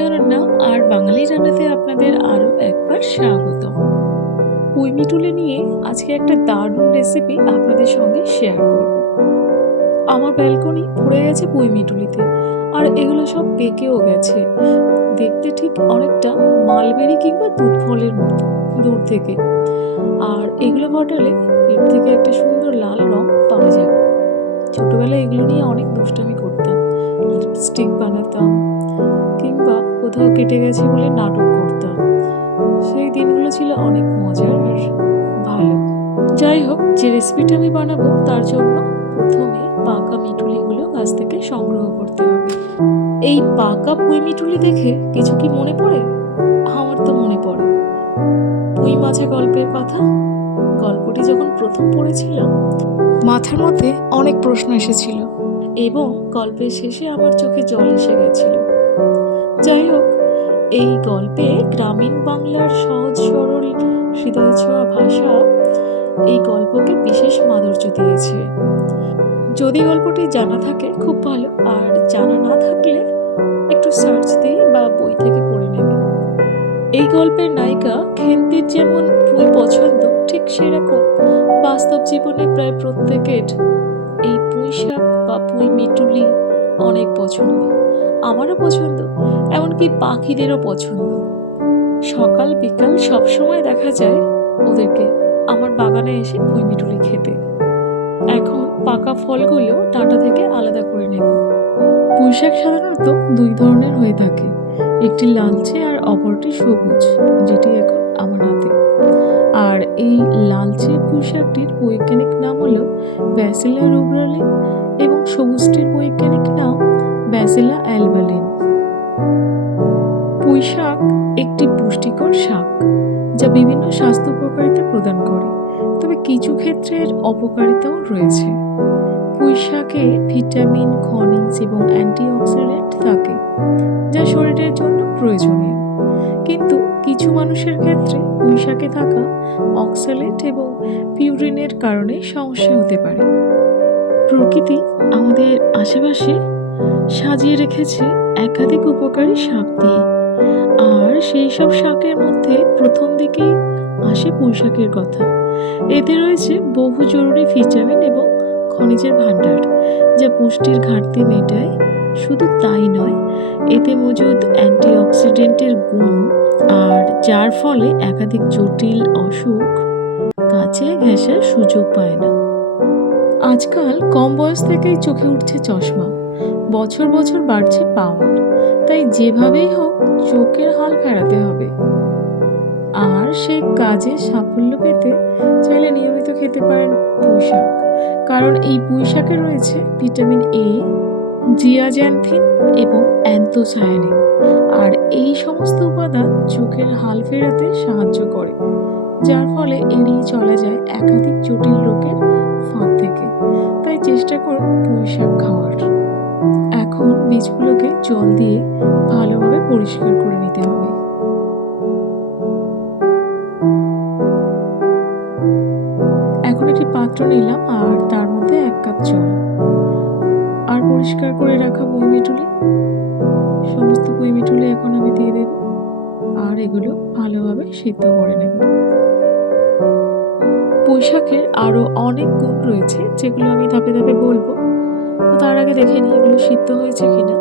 অনন্যা রান্না আর বাঙালি রান্নাতে আপনাদের আরও একবার স্বাগতম। পুঁইমিটুলি নিয়ে আজকে একটা দারুণ রেসিপি আপনাদের সঙ্গে শেয়ার করব। আমার ব্যালকনি ভরে গেছে পুঁইমিটুলিতে, আর এগুলো সব পেকেও গেছে। দেখতে ঠিক অনেকটা মালবেরি কিংবা দুধ ফলের মতো দূর থেকে, আর এগুলো ফটালে এর থেকে একটা সুন্দর লাল রং পাওয়া যাবে। ছোটবেলায় এগুলো নিয়ে অনেক দুষ্টামি করতাম, লিপস্টিক বানাতাম কিংবা কোথাও কেটে গেছে বলে নাটক করতাম। সেই দিনগুলো ছিল অনেক মজার আর ভালো। যাই হোক, যে রেসিপিটা আমি বানাবো তার জন্য প্রথমে পাকা মিঠুলিগুলো গাছ থেকে সংগ্রহ করতে হবে। এই পাকা পুঁই মিঠুলি দেখে কিছু কি মনে পড়ে? আমার তো মনে পড়ে পুঁই মাছা গল্পের কথা। গল্পটি যখন প্রথম পড়েছিলাম, মাথার মধ্যে অনেক প্রশ্ন এসেছিল এবং গল্পের শেষে আমার চোখে জল এসে গেছিল। যাই হোক, এই গল্পে গ্রামীণ বাংলার সহজ সরল হৃদয় ছোঁয়া ভাষা এই গল্পকে বিশেষ মাধুর্য দিয়েছে। যদি গল্পটি জানা থাকে খুব ভালো, আর জানা না থাকলে একটু সার্চ দিয়ে বা বই থেকে পড়ে নেবে। এই গল্পের নায়িকা খেন্তির যেমন পুঁই পছন্দ, ঠিক সেরকম বাস্তব জীবনে প্রায় প্রত্যেকের এই পুঁই শাক বা পুঁই মিটুলি অনেক পছন্দ। আমারও পছন্দ, এমনকি পাখিদেরও পছন্দ। সকাল বিকাল সবসময় দেখা যায় ওদেরকে আমার বাগানে এসে পুঁই মিটুলি খেতে। এখন পাকা ফলগুলো ডাঁটা থেকে আলাদা করে নেব। পুঁই শাক সাধারণত দুই ধরনের হয়ে থাকে, একটি লালচে আর অপরটি সবুজ, যেটি এখন আমার হাতে। আর এই লালচে পুঁই শাকটির বৈজ্ঞানিক নাম হলো ব্যাসিলা রুব্রালিন এবং সবুজটির বৈজ্ঞানিক নাম ব্যাসিলা অ্যালবালিন। পুঁই শাক একটি পুষ্টিকর শাক যা বিভিন্ন স্বাস্থ্য উপকারিতা প্রদান করে, তবে কিছু ক্ষেত্রে এর অপকারিতাও রয়েছে। পুঁই শাকে ভিটামিন, খনিজ এবং অ্যান্টিঅক্সিডেন্ট থাকে, যা শরীরের জন্য প্রয়োজনীয়। কিন্তু কিছু মানুষের ক্ষেত্রে পুঁই শাকে থাকা অক্সালেট এবং পিউরিনের কারণে সমস্যা হতে পারে। প্রকৃতি আমাদের আশেপাশে সাজিয়ে রেখেছে একাধিক উপকারী শাক দিয়ে, আর সেই সব শাকের মধ্যে প্রথম দিকেই আসে পুঁই শাকের কথা। এতে রয়েছে বহু জরুরি ভিটামিন এবং খনিজের ভাণ্ডার, যা পুষ্টির ঘাটতি মেটায়। শুধু তাই নয়, এতে মজুদ অ্যান্টিঅক্সিডেন্টের গুণ, আর যার ফলে একাধিক জটিল অসুখ কাছে ঘেঁষার সুযোগ পায় না। আজকাল কম বয়স থেকেই চোখে উঠছে চশমা, বছর বছর বাড়ছে পাওয়ার, তাই যেভাবেই হোক চোখের হাল ফেরাতে হবে। আর সেই কাজে সাফল্য পেতে চাইলে নিয়মিত খেতে পারেন পুঁই শাক, কারণ এই পুঁই শাকে রয়েছে ভিটামিন এ, জিয়াজ্যান্থিন এবং অ্যান্থোসায়ানিন, আর এই সমস্ত উপাদান চোখের হাল ফেরাতে সাহায্য করে, যার ফলে এড়িয়ে চলা যায় একাধিক জটিল রোগের ফাঁদ থেকে। তাই চেষ্টা করুন পুঁই শাক খাওয়ার। এখন বীজগুলোকে জল দিয়ে ভালোভাবে পরিষ্কার করে নিতে হবে। এখন একটি পাত্র নিলাম, আর তার মধ্যে 1 কাপ জল আর পরিষ্কার করে রাখা পুঁই মিটুলি। সমস্ত পুঁই মিটুলি এখন আমি দিয়ে দেব, আর এগুলো ভালোভাবে সিদ্ধ করে নেব। পুঁই শাকের আরও অনেক গুণ রয়েছে, যেগুলো আমি ধাপে ধাপে বলবো। তো তার আগে দেখে নিই এগুলো সিদ্ধ হয়েছে কিনা।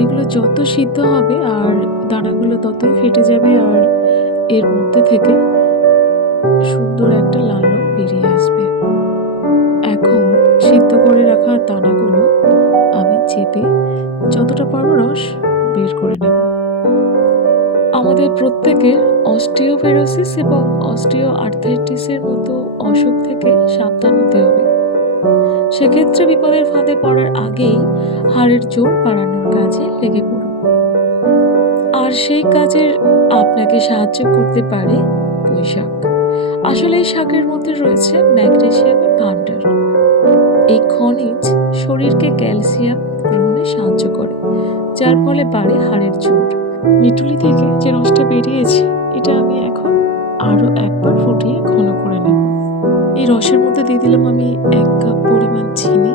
এগুলো যত সিদ্ধ হবে আর দানাগুলো ততই ফেটে যাবে, আর এর মধ্যে থেকে সুন্দর একটা লাল রং বেরিয়ে আসবে। এখন সিদ্ধ করে রাখা দানাগুলো আমি চেপে যতটা পারবো রস বের করে নেব। আমাদের প্রত্যেকের অস্টিওপেরোসিস এবং অস্টিও আর্থ্রাইটিসের মতো অসুখ থেকে সাবধান হতে হবে। সেক্ষেত্রে বিপদের ফাঁদে পড়ার আগেই হাড়ের জোর বাড়ানোর কাজে লেগে পড়ুন। আর সেই কাজের আপনাকে সাহায্য করতে পারে পুঁই শাক। আসলে এই শাকের মধ্যে রয়েছে ম্যাগনেসিয়ামের ভাণ্ডার। এই খনিজ শরীরকে ক্যালসিয়াম গ্রহণে সাহায্য করে, যার ফলে বাড়ে হাড়ের জোর। মিটুলি থেকে যে রসটা বেরিয়েছে, এটা আমি এখন আরও একবার ফুটিয়ে ঘন করে নেব। এই রসের মধ্যে দিয়ে দিলাম আমি 1 কাপ পরিমাণ চিনি,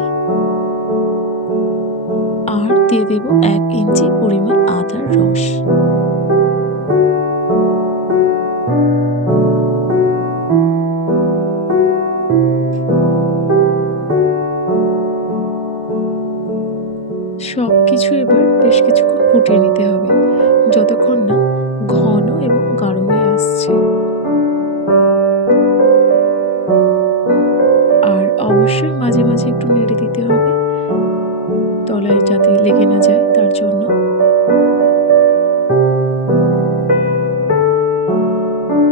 আর দিয়ে দেব 1 ইঞ্চি পরিমাণ আদার রস। সব কিছু এবার বেশ কিছুক্ষণ ফুটিয়ে নিতে হবে, যতক্ষণ না ঘন এবং গাঢ় হয়ে আসছে। আর অবশ্যই মাঝে মাঝে একটু নেড়ে দিতে হবে, তলায় যাতে লেগে না যায় তার জন্য।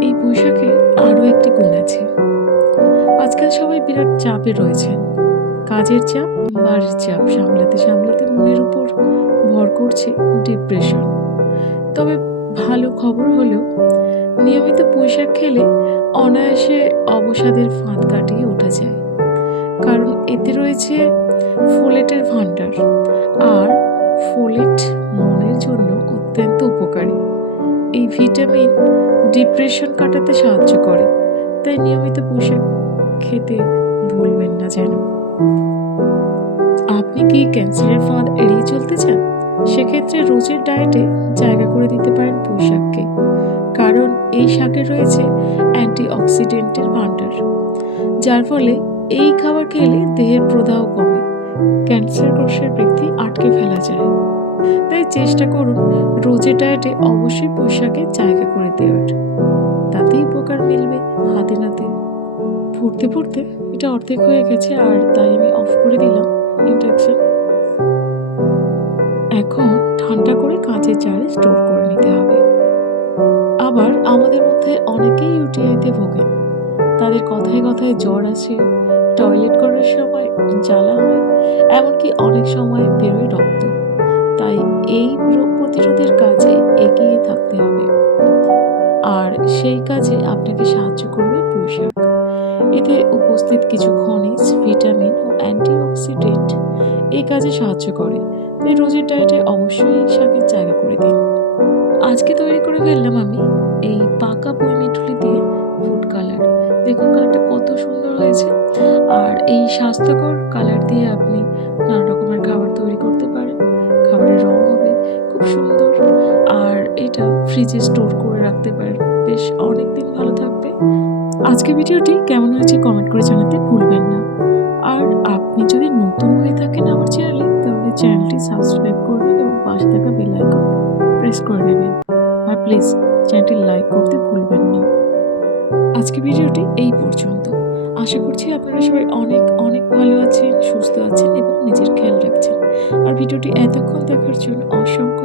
এই পুঁই শাকের আরও একটি গুণ আছে। আজকাল সবাই বিরাট চাপে রয়েছেন, কাজের চাপ, বাড়ির চাপ সামলাতে সামলাতে মনের উপর ভর করছে ডিপ্রেশন। তবে ভালো খবর হলো, নিয়মিত পুঁই শাক খেলে অনায়াসে অবসাদের ফাঁদ কাটিয়ে ওঠা যায়। কারণ এতে রয়েছে ফোলেটের ভাণ্ডার, আর ফোলেট মনের জন্য অত্যন্ত উপকারী। এই ভিটামিন ডিপ্রেশন কাটাতে সাহায্য করে, তাই নিয়মিত পুঁই শাক খেতে ভুলবেন না যেন। আপনি কি ক্যান্সারের ফাঁদ এড়িয়ে চলতে চান? সেক্ষেত্রে রোজের ডায়েটে জায়গা করে দিতে পারেন পুঁই শাককে, কারণ এই শাকে রয়েছে অ্যান্টিঅক্সিডেন্টের ভাণ্ডার, যার ফলে এই খাবার খেলে দেহের প্রদাহ কমে, ক্যান্সার কোষের বৃদ্ধি আটকে ফেলা যায়। তাই চেষ্টা করুন রোজের ডায়েটে অবশ্যই পুঁই শাকের জায়গা করে দেওয়ার, তাতেই উপকার মিলবে হাতে নাতে। ফুটতে ফুটতে এটা অর্ধেক হয়ে গেছে, আর তাই আমি অফ করে দিলাম ইন্ডাকশন। এখন ঠান্ডা করে কাঁচের জারে স্টোর করে নিতে হবে। আবার আমাদের মধ্যে অনেকেই ইউটিআইতে ভোগেন, তাদের কথায় কথায় জ্বর আসে, টয়লেট করার সময় জ্বালা হয়, এমনকি অনেক সময় বেরোয় রক্ত। তাই এই রোগ প্রতিরোধের কাজে এগিয়ে থাকতে হবে, আর সেই কাজে আপনাকে সাহায্য করবে পুঁই শাক। এতে উপস্থিত কিছু খনিজ, ভিটামিন ও অ্যান্টিঅক্সিডেন্ট এই কাজে সাহায্য করে, তাই রোজের ডায়েটে অবশ্যই এই শাকের জায়গা করে দিন। আজকে তৈরি করে ফেললাম আমি এই পাকা পুঁই মিঠুলি দিয়ে ফুড কালার। দেখুন কালারটা কত সুন্দর হয়েছে, আর এই স্বাস্থ্যকর কালার দিয়ে আপনি নানা রকমের খাবার তৈরি করতে পারেন। খাবারের রং হবে খুব সুন্দর, আর এটা ফ্রিজে স্টোর করে রাখতে পারেন, বেশ অনেক দিন ভালো থাকবে। আজকে ভিডিওটি কেমন হয়েছে কমেন্ট করে জানাতে ভুলবেন না। আর আপনি যদি নতুন হয়ে থাকেন আমার চ্যানেলে, তাহলে চ্যানেলটি সাবস্ক্রাইব করবেন এবং পাশে থাকা বেল আইকন প্রেস করে নেবেন। আর প্লিজ চ্যানেলটি লাইক করতে ভুলবেন না। আজকে ভিডিওটি এই পর্যন্ত। আশা করছি আপনারা সবাই অনেক অনেক ভালো আছেন, সুস্থ আছেন এবং নিজের খেয়াল রাখছেন। আর ভিডিওটি এতক্ষণ দেখার জন্য অসংখ্য